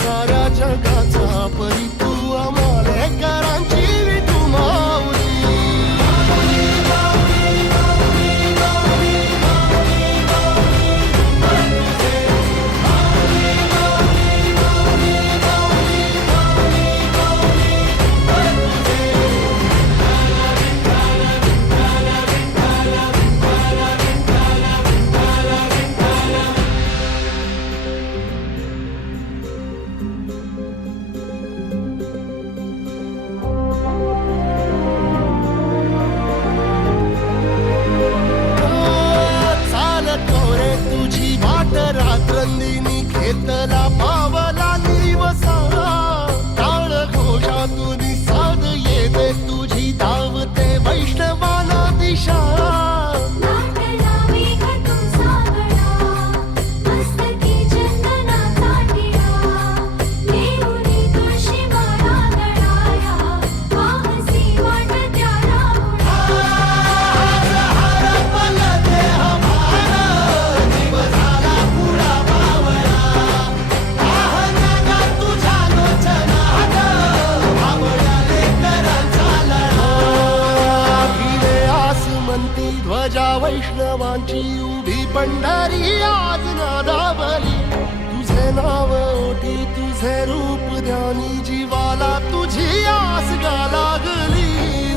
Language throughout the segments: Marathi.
साऱ्या जगाचा परी तू आम्हाले करांची विठू माऊली. रात्रंदिनी घेतला पावला दिवसा टाळ घोषातून साध येते तुझी धावते वैष्णवाला दिशा. ध्वजा वैष्णवांची उभी पंढरी आज नादावली. तुझे नाव ओटी तुझे रूप ध्यानी जीवाला तुझी आस गा लागली.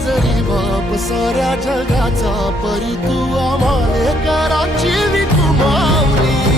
जरी बाप साऱ्या जगाचा परी तू आम्हाले करांची विठू माऊली.